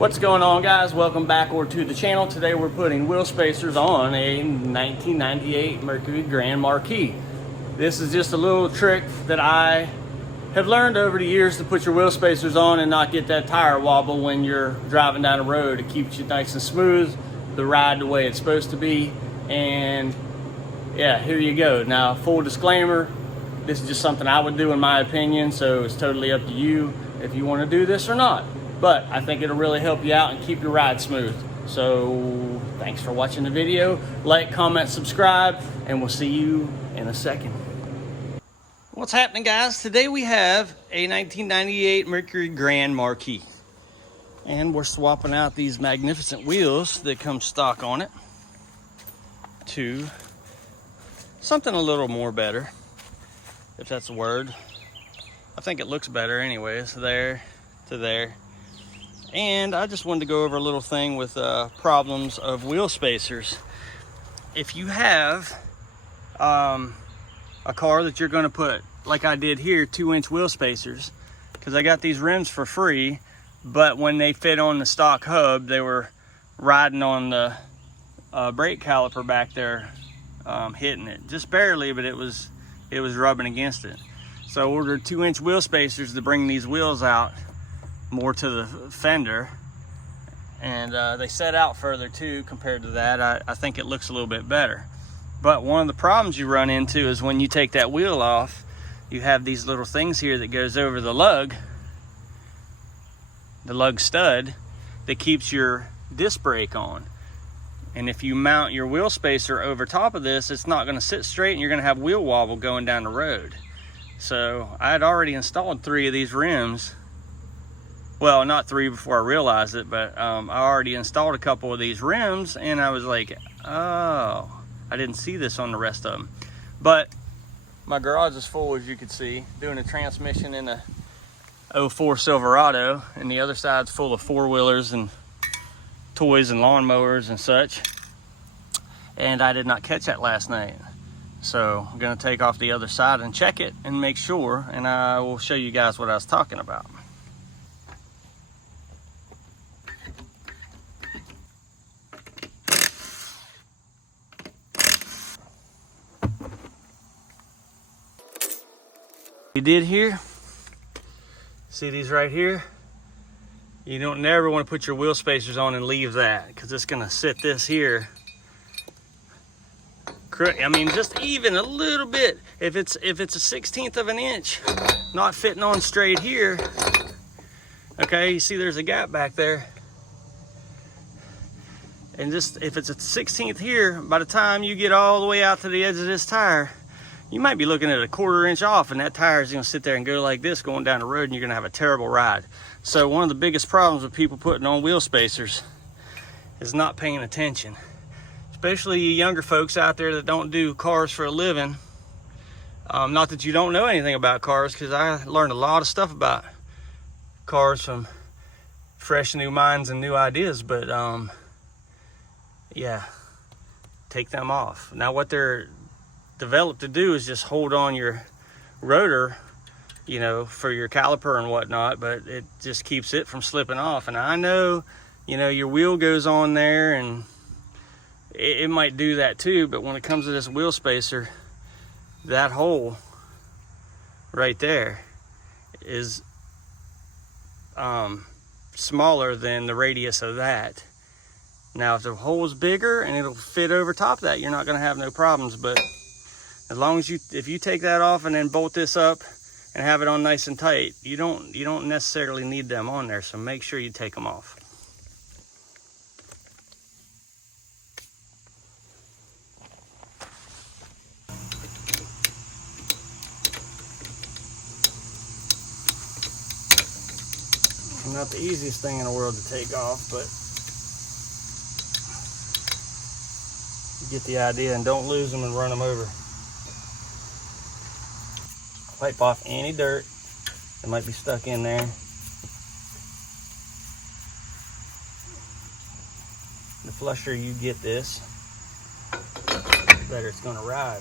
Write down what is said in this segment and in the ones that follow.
What's going on, guys? Welcome back over to the channel. Today we're putting wheel spacers on a 1998 Mercury Grand Marquis. This is just a little trick that I have learned over the years to put your wheel spacers on and not get that tire wobble when you're driving down the road. It keeps you nice and smooth, the ride the way it's supposed to be. And yeah, here you go. Now, full disclaimer, this is just something I would do in my opinion, so it's totally up to you if you want to do this or not. But I think it'll really help you out and keep your ride smooth. So thanks for watching the video. Like, comment, subscribe, and we'll see you in a second. What's happening, guys? Today we have a 1998 Mercury Grand Marquis. And we're swapping out these magnificent wheels that come stock on it to something a little more better, if that's a word. I think it looks better anyways, there to there. And I just wanted to go over a little thing with problems of wheel spacers. If you have a car that you're going to put, like I did here, 2-inch wheel spacers, because I got these rims for free, but when they fit on the stock hub, they were riding on the brake caliper back there, hitting it just barely, but it was rubbing against it. So I ordered 2-inch wheel spacers to bring these wheels out more to the fender, and they set out further too compared to that. I think it looks a little bit better. But one of the problems you run into is when you take that wheel off, you have these little things here that goes over the lug stud that keeps your disc brake on. And if you mount your wheel spacer over top of this, it's not going to sit straight and you're going to have wheel wobble going down the road. So I had already installed 3 of these rims. Well, not 3 before I realized it, but I already installed a couple of these rims, and I was like, oh, I didn't see this on the rest of them. But my garage is full, as you can see, doing a transmission in a 04 Silverado, and the other side's full of 4-wheelers and toys and lawnmowers and such. And I did not catch that last night. So I'm gonna take off the other side and check it and make sure, and I will show you guys what I was talking about. You did here, see these right here? You don't never want to put your wheel spacers on and leave that, because it's going to sit this here. I mean, just even a little bit. If it's a 1/16 of an inch not fitting on straight here, okay, you see there's a gap back there. And just if it's a 1/16 here, by the time you get all the way out to the edge of this tire, you might be looking at a 1/4 inch off, and that tire is going to sit there and go like this going down the road, and you're going to have a terrible ride. So one of the biggest problems with people putting on wheel spacers is not paying attention. Especially you younger folks out there that don't do cars for a living. Not that you don't know anything about cars, because I learned a lot of stuff about cars from fresh new minds and new ideas, but yeah, take them off. Now what they're developed to do is just hold on your rotor, you know, for your caliper and whatnot, but it just keeps it from slipping off. And I know, you know, your wheel goes on there and it might do that too, but when it comes to this wheel spacer, that hole right there is smaller than the radius of that. Now if the hole is bigger and it'll fit over top of that, you're not going to have no problems. But as long as if you take that off and then bolt this up and have it on nice and tight, you don't necessarily need them on there, so make sure you take them off. Not the easiest thing in the world to take off, but you get the idea, and don't lose them and run them over. Wipe off any dirt that might be stuck in there. The flusher you get this, the better it's going to ride.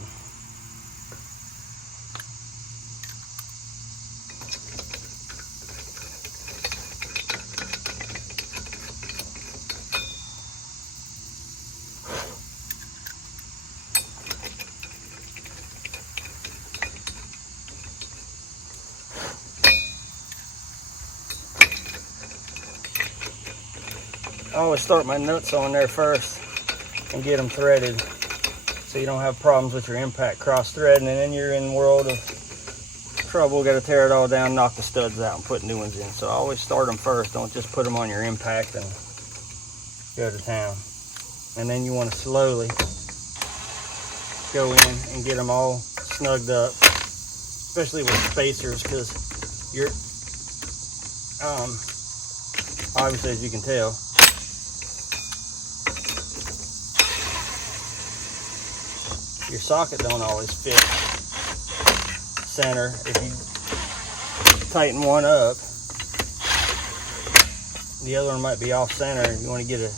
I always start my nuts on there first and get them threaded so you don't have problems with your impact cross threading, and then you're in the world of trouble. Got to tear it all down, knock the studs out, and put new ones in. So I always start them first. Don't just put them on your impact and go to town. And then you want to slowly go in and get them all snugged up, especially with spacers, because you're obviously, as you can tell, your socket don't always fit center. If you tighten one up, the other one might be off center. You want to get it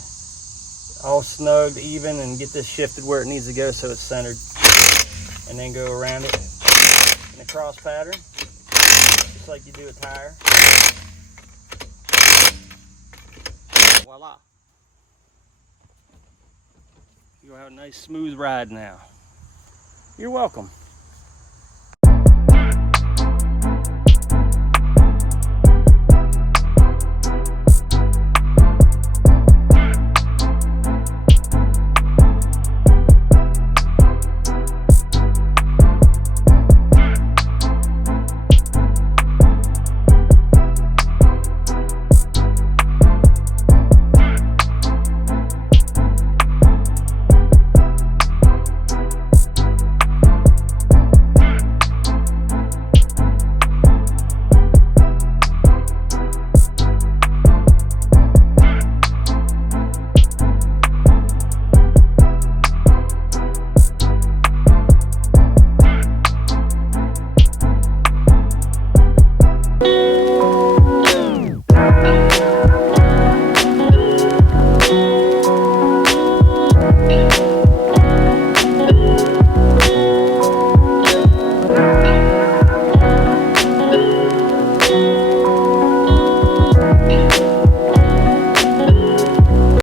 all snugged, even, and get this shifted where it needs to go so it's centered, and then go around it in a cross pattern, just like you do a tire. Voila. You'll have a nice smooth ride now. You're welcome.